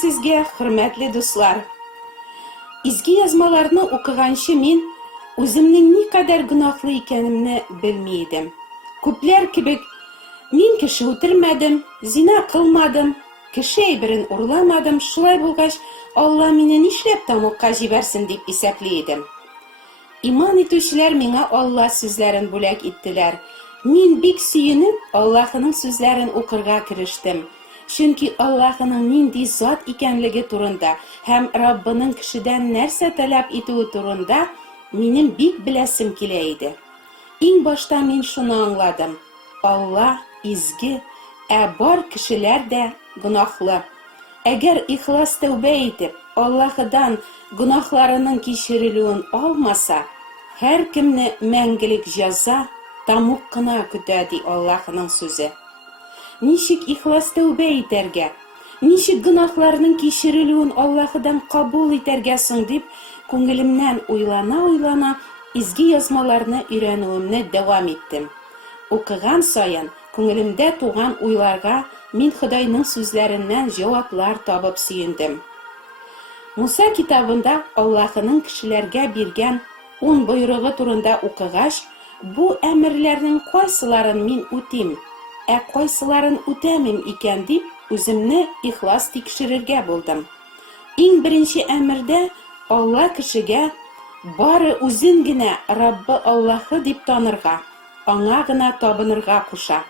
сезгә, хөрмәтле дуслар. Изге язмаларны укыганчы мин үземнең никадәр гөнаһлы икәнемне белми идем. Күпләр кебек, мин кеше үтермәдем, зина кылмадым, кеше әйберен урламадым, шулай булгач, Алла мине нишләп тамукка җибәрсен дип исәпли идем. Иман итүчеләр миңа Алла сүзләрен бүләк иттеләр. Мин бик сөенеп, Аллаһының сүзләрен укырга керештем. Чөнки Аллаһының нинди зат икәнлеге турында һәм Раббының кешедән нәрсә таләп итүе турында минем бик беләсем килә иде. Иң башта мин шуны аңладым. Алла изге, бар кешеләр дә гөнаһлы. Әгәр ихлас тәүбә итеп, Аллаһыдан гөнаһларының кичерелүен алмаса, һәр кемне мәңгелек җәза тамук кына көтә ди Аллаһының сүзе. Ничек ихлас тәүбә итәргә, ничек гөнаһларның кичерелүен Аллаһыдан кабул итәргә соң дип, күңелемнән уйлана, изге язмаларны өйрәнүемне дәвам иттем. Укыган саен, күңелемдә туган уйларга мин Худайның сүзләреннән җаваплар табып сөендем. Муса китабында Аллаһының кешеләргә биргән 10 боерыгы турында укыгач, бу әмерләрнең кайсыларын мин үтим, кайсыларын үтәмим икән дип, үземне ихлас тикшерергә булдым. Иң беренче әмердә Алла кешегә бары үзен генә Раббы Аллаһы дип танырга, аңа гына табынырга куша.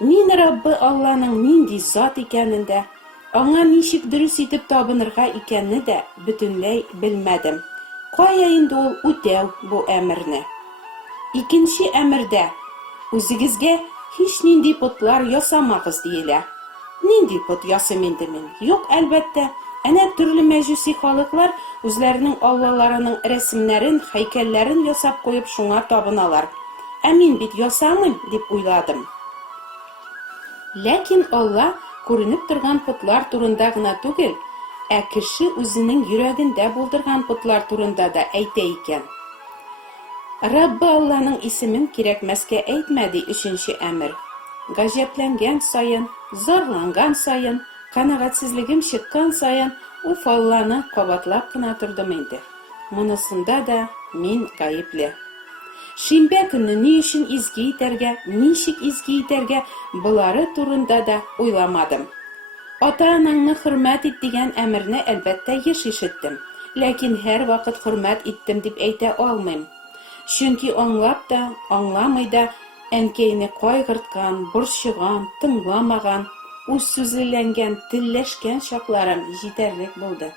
Мин Раббы Алланың нинди зат икәнен дә, аңа ничек дөрес итеп табынырга икәнне дә бөтенләй белмәдем. Кая инде ул үтәү бу әмерне? Икенче әмердә үзегезгә һич нинди потлар ясамагыз диелә. Нинди пот ясыйм инде мин? Юк, әлбәттә, әнә төрле мәҗүси халыклар үзләренең аллаларының рәсемнәрен, һәйкәлләрен ясап куеп шуңа табыналар. Мин бит ясамыйм дип уйладым. Ләкин Алла күренеп торган потлар турында гына түгел, кеше үзенең йөрәгендә булдырган потлар турында да әйтә икән. Раббы Алланың исемен кирәкмәскә әйтмәде 3нче әмер. Гаҗәпләнгән саен, зарланган саен, канагатьсезлегем чыккан саен, Алланы кабатлап кына тордым инде. Монысында да мин гаепле. Шимбә көнне ни өчен изге итәргә, ничек изге итәргә, булары турында да уйламадым. Ата-анаңны хөрмәт ит дигән әмерне әлбәттә еш ишеттем, ләкин һәр вакыт хөрмәт иттем дип әйтә алмыйм. Чөнки аңлап да, аңламый да, әнкәйне кайгырткан, борчыган, тыңламаган, үз сүзләнгән, телләшкән чакларым җитәрлек булды.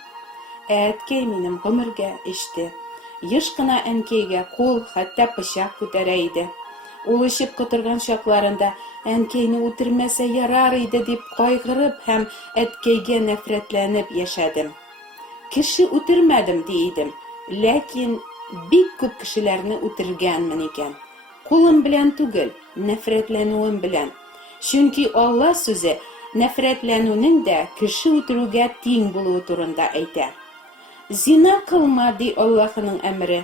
Әткәй минем гомергә эчте. Еш кына әнкәйгә кул, хәтта пычак күтәрә иде. Ул эчеп кытырган чакларында әнкәйне үтермәсә ярар иде дип кайгырып һәм әткәйгә нәфрәтләнеп яшәдем. Кеше үтермәдем ди идем, ләкин бик күп кешеләрне үтергәнмен икән. Кулым белән түгел, нәфрәтләнүем белән. Чөнки Алла сүзе нәфрәтләнүнең дә кеше үтерүгә тиң булуы турында әйтә. Зина кылма ди Аллаһының әмере.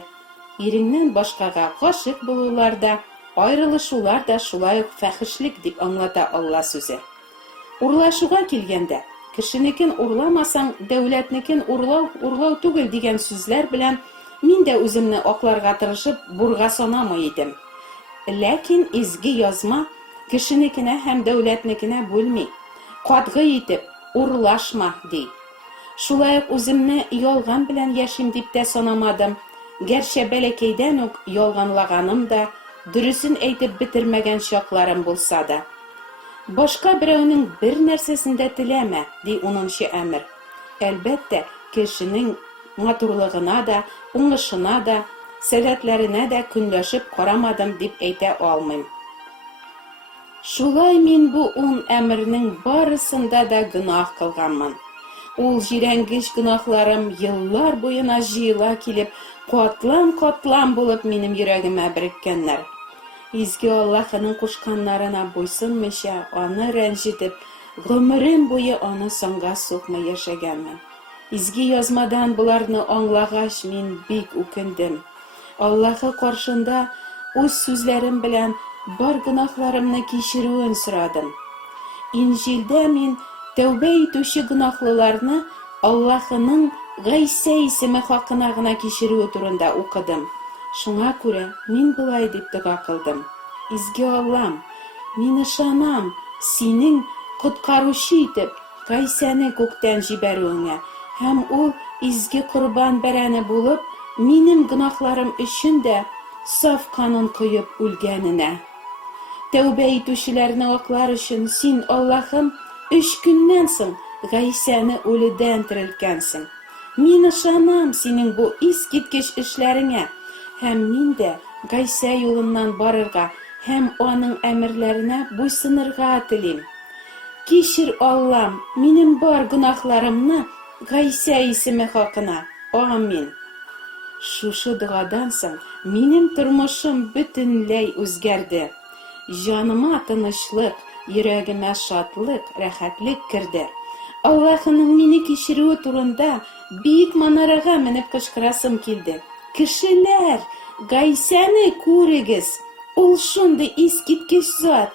Иреңнән башкага гашык булулар да, айрылышулар да шулай ук фәхишлек дип аңлата Алла сүзе. Урлашуга килгәндә, кешенекен урламасаң, дәүләтнекен урлау түгел дигән сүзләр белән мин дә үземне акларга тырышып бурга санамый идем. Ләкин изге язма кешенекенә һәм дәүләтнекенә бүлми. Катгый итеп урлашма ди. Шулай ук үземне ялган белән яшим дип тә санамадым. Гәрчә бәләкәйдән үк ялганлаганым да, дөресен әйтеп бетермәгән чакларым булса да. Башка берәүнең бер нәрсәсен дә теләмә, ди 10нчы әмер. Әлбәттә, кешенең матурлыгына да, уңышына да, сәләтләренә дә көнләшеп карамадым дип әйтә алмыйм. Шулай мин бу 10 әмернең барысында да гөнаһ кылганмын. Ул җирәнгеч гөнаһларым еллар буена җыела килеп, катлам булып минем йөрәгемә береккәннәр. Изге Аллаһының кушканнарына буйсынмыйча, аны рәнҗетеп, гомерем буе аны соңга сукмый яшәгәнмен. Изге язмадан буларны аңлагач мин бик үкендем. Аллаһы каршында үз сүзләрем белән бар гөнаһларымны кичерүен сорадым. Инҗилдә мин Тәүбә итүче гөнаһлыларны Аллаһының Гайса исеме хакына гына кичерүе турында укыдым. Шуңа күрә мин булай дип дуа кылдым. Изге Аллам, мин ышанам синең коткаручы итеп Гайсаны күктән җибәрүеңә һәм ул изге корбан бәрәне булып, минем гөнаһларым өчен дә саф канын коеп үлгәненә. Тәүбә итүчеләрне аклар өчен син, Аллаһым, 3 көннән соң Гайсаны үледән терелткәнсең. Мин ышанам синең бу искиткеч эшләреңә һәм мин дә Гайса юлыннан барырга һәм аның әмерләренә буйсынырга телим. Кичер, Аллам, минем бар гөнаһларымны Гайса исеме хакына. Амин. Шушы дуадан соң минем тормышым бөтенләй үзгәрде. Җаныма тынычлык, йөрәгемә шатлык, рәхәтлек керде. Аллаһның мине кичерүе турында бик манарага менеп кычкырасым килде. Кешеләр, Гайсаны күрегез. Ул шундый искиткеч зат.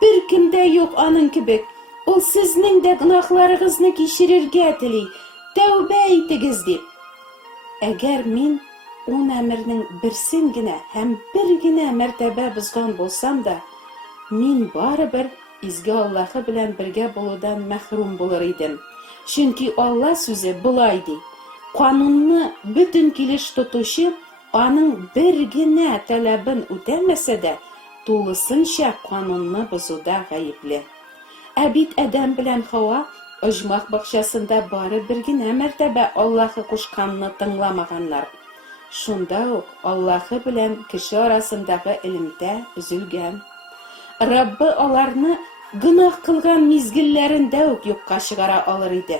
Бер кемдә юк аның кебек. Ул сезнең дә гөнаһларыгызны кичерергә тели. Тәүбә итегез дип. Әгәр мин 10 әмернең берсен генә һәм бер генә мәртәбә бозган булсам да, мин барыбер изге Аллаһы белән бергә булудан мәхрүм булыр идем. Чөнки Алла сүзе булай ди: канунны бөтен килеш тотучы аның бер генә талабын үтәмәсә дә, тулысынча канунны бозуда гаепле. Ә бит Адәм белән Хава оҗмах бакчасында бары бер генә мәртәбә Аллаһы кушканны тыңламаганнар. Шунда ук Аллаһы белән кеше арасындагы элемтә өзелгән. Раббы аларны гөнаһ кылган мизгелләрендә үк юкка чыгара алыр иде.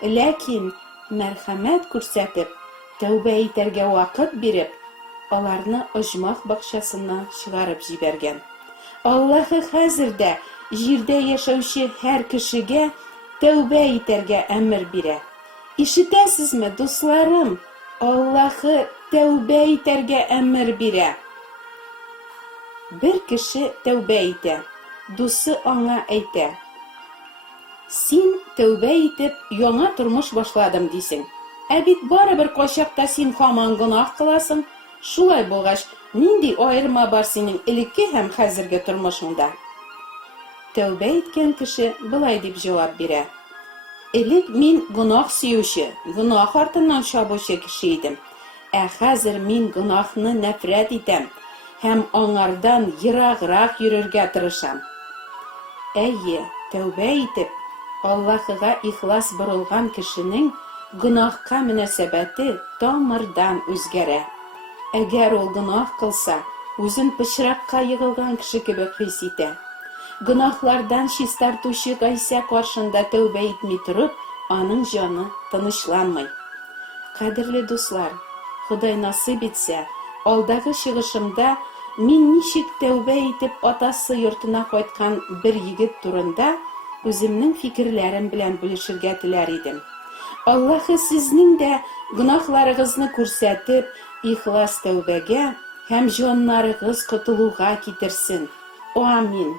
Ләкин мәрхәмәт күрсәтеп, тәүбә итәргә вакыт биреп, аларны оҗмах бакчасыннан чыгарып җибәргән. Аллаһы хәзер дә җирдә яшәүче һәр кешегә тәүбә итәргә әмер бирә. Ишетәсезме, дусларым? Аллаһы тәүбә итәргә әмер бирә. Бер кеше тәүбә итә. Дусы аңа әйтә: син тәүбә итеп, яңа тормыш башладым дисең. Ә бит барыбер кайчакта син һаман гөнаһ кыласың. Шулай булгач, нинди аерма бар синең элекке һәм хәзерге тормышыңда? Тәүбә иткән кеше былай дип җавап бирә: элек мин гөнаһ сөюче, гөнаһ артыннан чабучы кеше идем. Ә хәзер мин гөнаһны нәфрәт итәм һәм аңардан ераграк йөрергә тырышам. Әйе, тәүбә итеп, Аллаһыга ихлас борылган кешенең гөнаһка мөнәсәбәте тамырдан үзгәрә. Әгәр ул гөнаһ кылса, үзен пычракка егылган кеше кебек хис итә. Гөнаһлардан чистартучы Гайса каршында тәүбә итми торып, аның җаны тынычланмый. Кадерле дуслар, Ходай насыйп итсә, алдагы чыгышымда мин ничек тәүбә итеп атасы йортына кайткан бер егет турында үземнең фикерләрем белән бүлешергә теләр идем. Аллаһы сезнең дә гөнаһларыгызны күрсәтеп, ихлас тәүбәгә һәм җаннарыгыз котылуга китерсен. Амин.